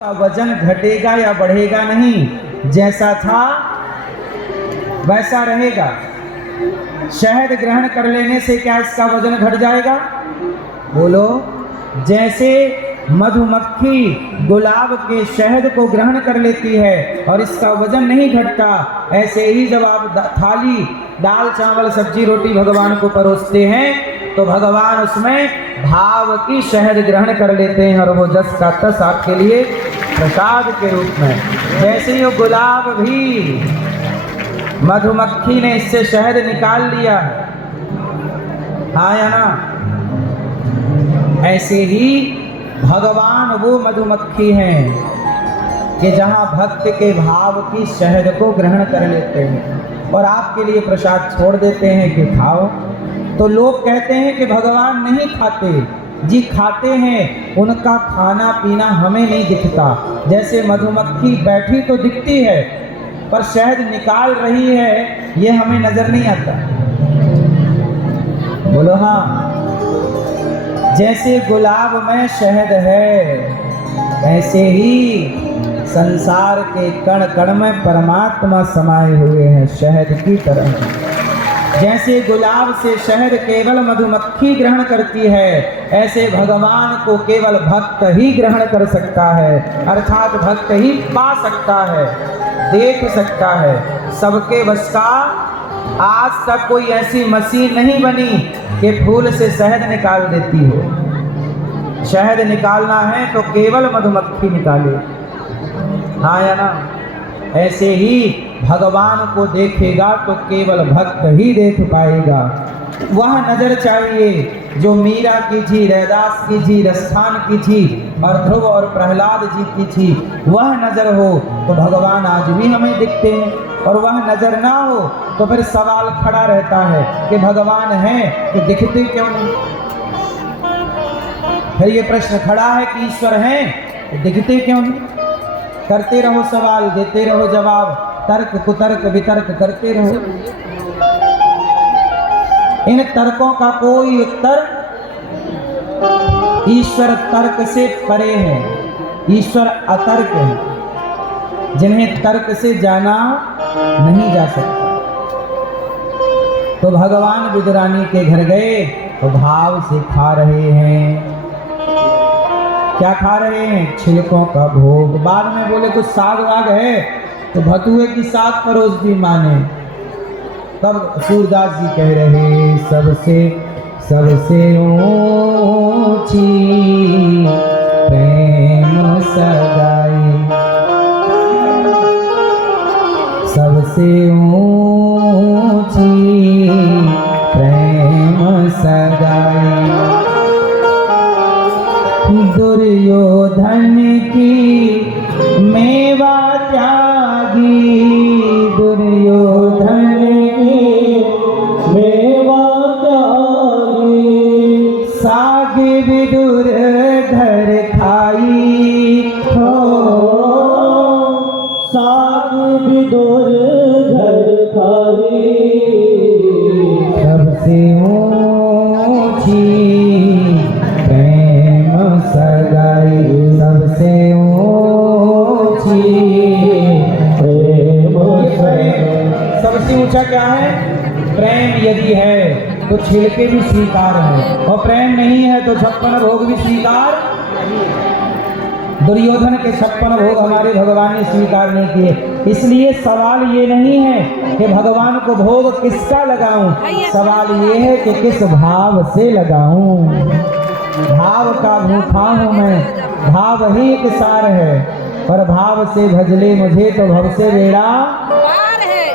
का वजन घटेगा या बढ़ेगा नहीं, जैसा था वैसा रहेगा। शहद ग्रहण कर लेने से क्या इसका वजन घट जाएगा? बोलो। जैसे मधुमक्खी गुलाब के शहद को ग्रहण कर लेती है और इसका वजन नहीं घटता, ऐसे ही जब आप थाली दाल चावल सब्जी रोटी भगवान को परोसते हैं तो भगवान उसमें भाव की शहद ग्रहण कर लेते हैं और वो जस का तस आपके लिए प्रसाद के रूप में। जैसे ही गुलाब भी मधुमक्खी ने इससे शहद निकाल लिया, हाँ या ना, ऐसे ही भगवान वो मधुमक्खी हैं कि जहाँ भक्त के भाव की शहद को ग्रहण कर लेते हैं और आपके लिए प्रसाद छोड़ देते हैं कि खाओ। तो लोग कहते हैं कि भगवान नहीं खाते, जी खाते हैं, उनका खाना पीना हमें नहीं दिखता। जैसे मधुमक्खी बैठी तो दिखती है पर शहद निकाल रही है ये हमें नजर नहीं आता। बोलो हाँ। जैसे गुलाब में शहद है, ऐसे ही संसार के कण कण में परमात्मा समाये हुए हैं शहद की तरह। जैसे गुलाब से शहद केवल मधुमक्खी ग्रहण करती है, ऐसे भगवान को केवल भक्त ही ग्रहण कर सकता है, अर्थात भक्त ही पा सकता है, देख सकता है। सबके बस का आज तक कोई ऐसी मशीन नहीं बनी कि फूल से शहद निकाल देती हो। शहद निकालना है तो केवल मधुमक्खी निकाले, हाँ या ना। ऐसे ही भगवान को देखेगा तो केवल भक्त ही देख पाएगा। वह नजर चाहिए जो मीरा की थी, रैदास की थी, रस्थान की थी और ध्रुव और प्रहलाद जी की थी। वह नजर हो तो भगवान आज भी हमें दिखते हैं, और वह नजर ना हो तो फिर सवाल खड़ा रहता है कि भगवान हैं तो दिखते क्यों नहीं। फिर ये प्रश्न खड़ा है कि ईश्वर हैं तो दिखते क्यों नहीं। करते रहो सवाल, देते रहो जवाब, तर्क कुतर्क वितर्क करते रहो। इन तर्कों का कोई उत्तर ईश्वर तर्क से परे है। ईश्वर अतर्क है, जिन्हें तर्क से जाना नहीं जा सकता। तो भगवान विदुरानी के घर गए तो भाव से खा रहे हैं। क्या खा रहे हैं? छिलकों का भोग। बाद में बोले कुछ साग वाग है तो भतुए की साग परोस दी माने। तब सूरदास जी कह रहे सबसे सबसे ऊंची प्रेम सगाई, सबसे ऊंची प्रेम सगाई। दुर्योधन की मेवा त्यागी, दुर्योधन की मेवा त्यागी। साग विदुर घर खाई हो, साग विदुर घर खाई। सबसे ऊंची सगाई, सबसे ऊंची प्रेम। सबसे ऊंचा क्या है? प्रेम यदि है तो छिलके भी स्वीकार है, और प्रेम नहीं है तो 56 भोग भी स्वीकार। दुर्योधन के 56 भोग हमारे भगवान ने स्वीकार नहीं किए। इसलिए सवाल ये नहीं है कि भगवान को भोग किसका लगाऊं, सवाल ये है कि किस भाव से लगाऊं। भाव का भूखा हूँ मैं, भाव ही एक सार है, पर भाव से भजले मुझे तो भव से बेड़ा पार है।